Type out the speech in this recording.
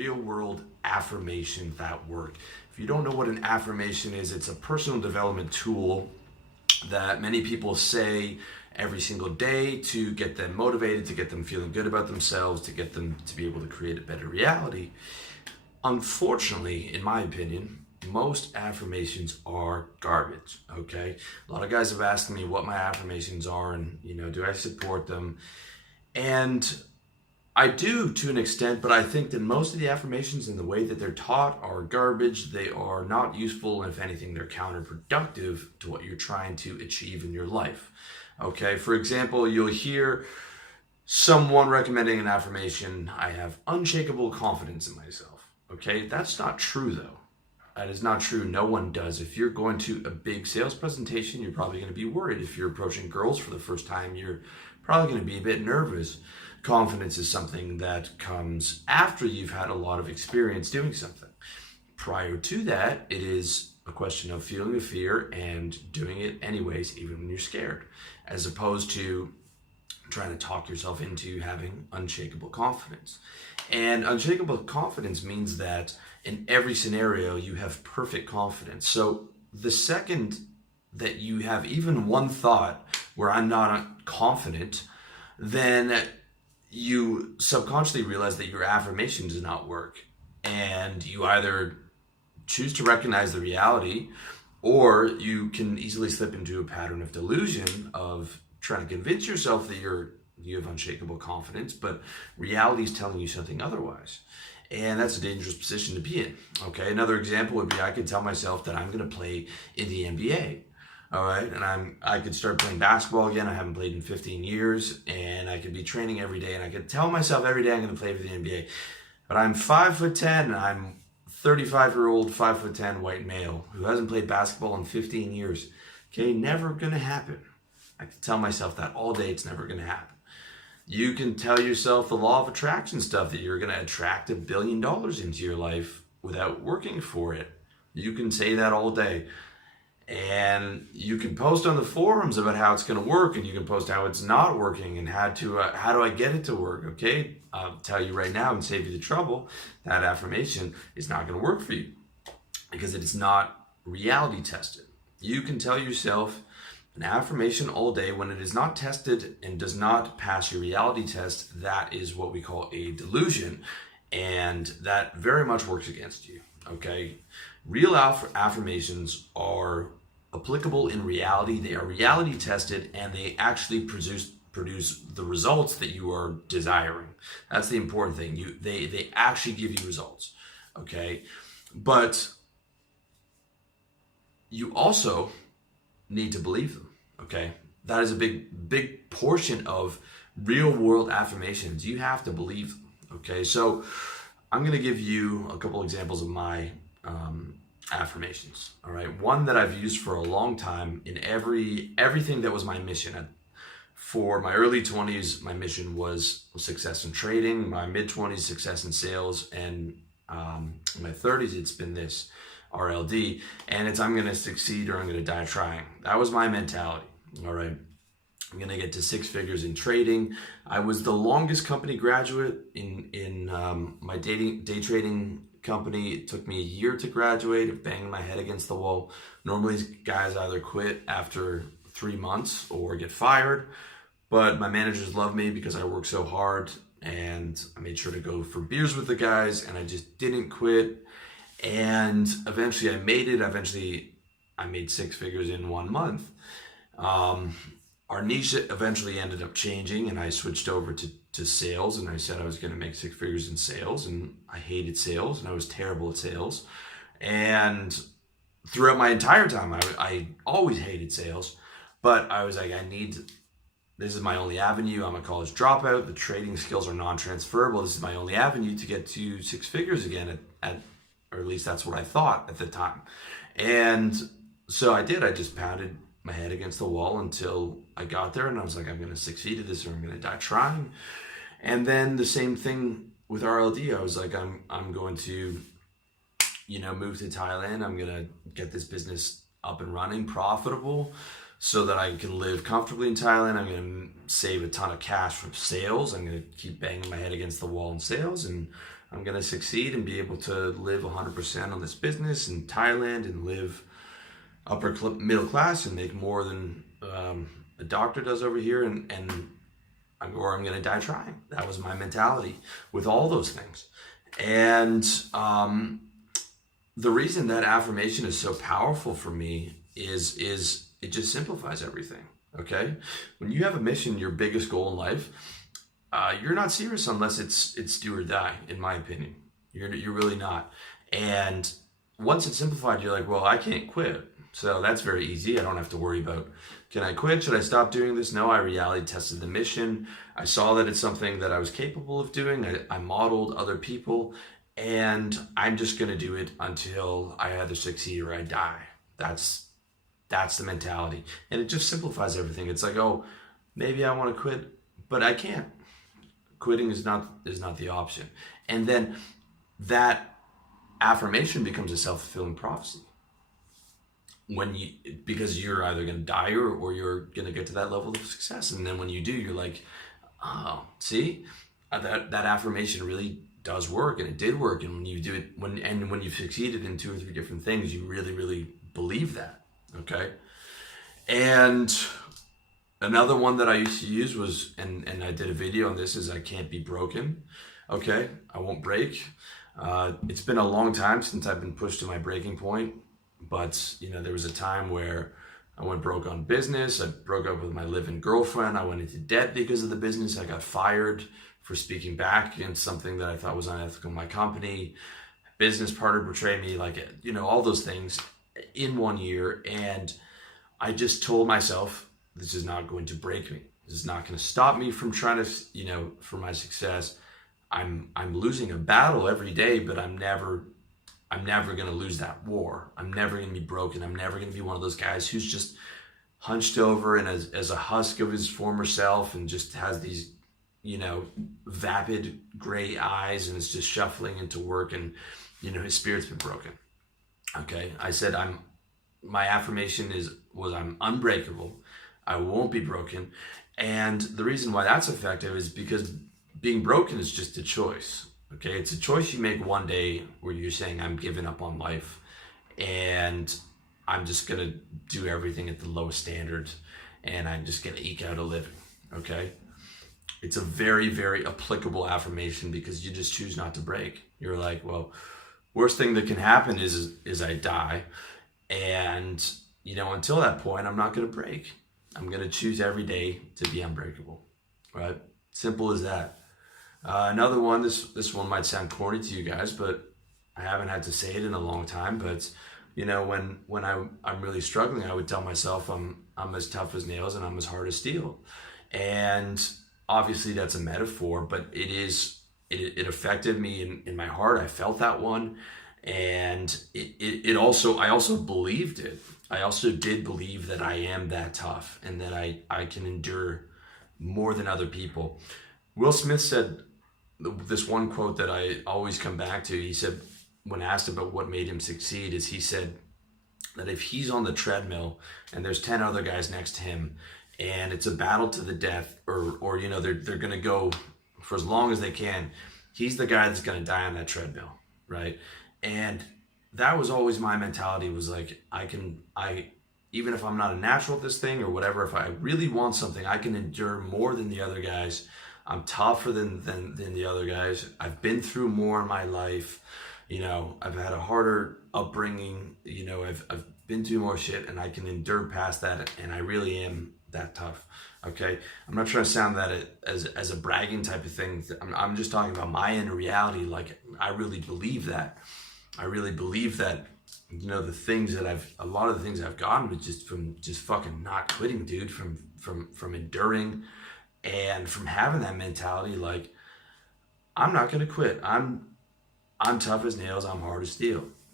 real world affirmations that work. If you don't know what an affirmation is, it's a personal development tool that many people say every single day to get them motivated, to get them feeling good about themselves, to get them to be able to create a better reality. Unfortunately, in my opinion, most affirmations are garbage, okay? A lot of guys have asked me what my affirmations are and, do I support them? And I do to an extent, but I think that most of the affirmations and the way that they're taught are garbage. They are not useful, and if anything, they're counterproductive to what you're trying to achieve in your life. Okay, for example, you'll hear someone recommending an affirmation, I have unshakable confidence in myself. Okay, that's not true though. That is not true. No one does. If you're going to a big sales presentation, you're probably going to be worried. If you're approaching girls for the first time, you're probably going to be a bit nervous. Confidence is something that comes after you've had a lot of experience doing something. Prior to that, it is a question of feeling the fear and doing it anyways, even when you're scared, as opposed to trying to talk yourself into having unshakable confidence. And unshakable confidence means that in every scenario, you have perfect confidence. So the second that you have even one thought where I'm not confident, then you subconsciously realize that your affirmation does not work. And you either choose to recognize the reality, or you can easily slip into a pattern of delusion of trying to convince yourself that you have unshakable confidence, but reality is telling you something otherwise. And that's a dangerous position to be in. Okay, another example would be I could tell myself that I'm going to play in the NBA. All right, and I could start playing basketball again. I haven't played in 15 years, and I could be training every day, and I could tell myself every day I'm going to play for the NBA. But I'm 5'10", and I'm 35-year-old, 5'10" white male who hasn't played basketball in 15 years. Okay, never going to happen. I can tell myself that all day. It's never going to happen. You can tell yourself the law of attraction stuff, that you're going to attract $1 billion into your life without working for it. You can say that all day. And you can post on the forums about how it's going to work, and you can post how it's not working and how do I get it to work, okay? I'll tell you right now and save you the trouble, that affirmation is not going to work for you because it is not reality tested. You can tell yourself an affirmation all day. When it is not tested and does not pass your reality test, that is what we call a delusion, and that very much works against you, okay? Real affirmations are applicable in reality. They are reality tested, and they actually produce the results that you are desiring. That's the important thing. They actually give you results, okay? But you also need to believe them, okay? That is a big portion of real world affirmations. You have to believe them, okay? So I'm going to give you a couple examples of my affirmations. All right, one that I've used for a long time in everything that was my mission. For my early 20s, my mission was success in trading. My mid 20s, success in sales, and in my 30s, it's been this RLD, and it's I'm going to succeed or I'm going to die trying. That was my mentality. All right, I'm going to get to 6 figures in trading. I was the longest company graduate in my day trading company. It took me a year to graduate, banging my head against the wall. Normally guys either quit after 3 months or get fired, but my managers love me because I work so hard, and I made sure to go for beers with the guys, and I just didn't quit. And eventually I made it. I made 6 figures in 1 month. Our niche eventually ended up changing, and I switched over to sales, and I said I was going to make 6 figures in sales, and I hated sales, and I was terrible at sales. And throughout my entire time, I always hated sales, but I was like, this is my only avenue. I'm a college dropout. The trading skills are non-transferable. This is my only avenue to get to 6 figures again, or at least that's what I thought at the time. And so I did. I just pounded my head against the wall until I got there, and I was like, I'm going to succeed at this or I'm going to die trying. And then the same thing with RLD. I was like, I'm going to, move to Thailand. I'm going to get this business up and running, profitable, so that I can live comfortably in Thailand. I'm going to save a ton of cash from sales. I'm going to keep banging my head against the wall in sales, and I'm going to succeed and be able to live 100% on this business in Thailand and live upper middle class and make more than a doctor does over here, or I'm going to die trying. That was my mentality with all those things. And the reason that affirmation is so powerful for me is it just simplifies everything. Okay, when you have a mission, your biggest goal in life, you're not serious unless it's do or die. In my opinion, you're really not. And once it's simplified, you're like, well, I can't quit. So that's very easy. I don't have to worry about, can I quit? Should I stop doing this? No, I reality tested the mission. I saw that it's something that I was capable of doing. I modeled other people, and I'm just going to do it until I either succeed or I die. That's the mentality. And it just simplifies everything. It's like, oh, maybe I want to quit, but I can't. Quitting is not the option. And then that affirmation becomes a self-fulfilling prophecy. Because you're either going to die or you're going to get to that level of success. And then when you do, you're like, oh, see, that affirmation really does work, and it did work. And when you do it, when you've succeeded in 2 or 3 different things, you really, really believe that. Okay. And another one that I used to use was, and I did a video on this, is I can't be broken. Okay. I won't break. It's been a long time since I've been pushed to my breaking point. But, there was a time where I went broke on business. I broke up with my live-in girlfriend. I went into debt because of the business. I got fired for speaking back against something that I thought was unethical in my company. Business partner betrayed me, all those things in 1 year. And I just told myself, this is not going to break me. This is not going to stop me from trying to, for my success. I'm losing a battle every day, but I'm never going to lose that war. I'm never going to be broken. I'm never going to be one of those guys who's just hunched over and as a husk of his former self and just has these, vapid gray eyes and is just shuffling into work and, his spirit's been broken. Okay. I said, my affirmation was I'm unbreakable. I won't be broken. And the reason why that's effective is because being broken is just a choice. Okay, it's a choice you make one day where you're saying, I'm giving up on life and I'm just going to do everything at the lowest standard and I'm just going to eke out a living. Okay, it's a very, very applicable affirmation because you just choose not to break. You're like, well, worst thing that can happen is I die. And, until that point, I'm not going to break. I'm going to choose every day to be unbreakable. Right? Simple as that. Another one, this one might sound corny to you guys, but I haven't had to say it in a long time. But when I'm really struggling, I would tell myself I'm as tough as nails and I'm as hard as steel. And obviously that's a metaphor, but it affected me in my heart. I felt that one, and I also believed it. I also did believe that I am that tough and that I can endure more than other people. Will Smith said this one quote that I always come back to. He said, when asked about what made him succeed, he said that if he's on the treadmill and there's 10 other guys next to him and it's a battle to the death, or they're going to go for as long as they can, he's the guy that's going to die on that treadmill, right? And that was always my mentality, was like, even if I'm not a natural at this thing or whatever, if I really want something, I can endure more than the other guys. I'm tougher than the other guys. I've been through more in my life. I've had a harder upbringing. I've been through more shit, and I can endure past that. And I really am that tough. Okay. I'm not trying to sound that as a bragging type of thing. I'm just talking about my inner reality. Like, I really believe that. I really believe that. The things that a lot of the things I've gotten was just from just fucking not quitting, dude. From enduring. And from having that mentality, like, I'm not going to quit. I'm tough as nails. I'm hard as steel.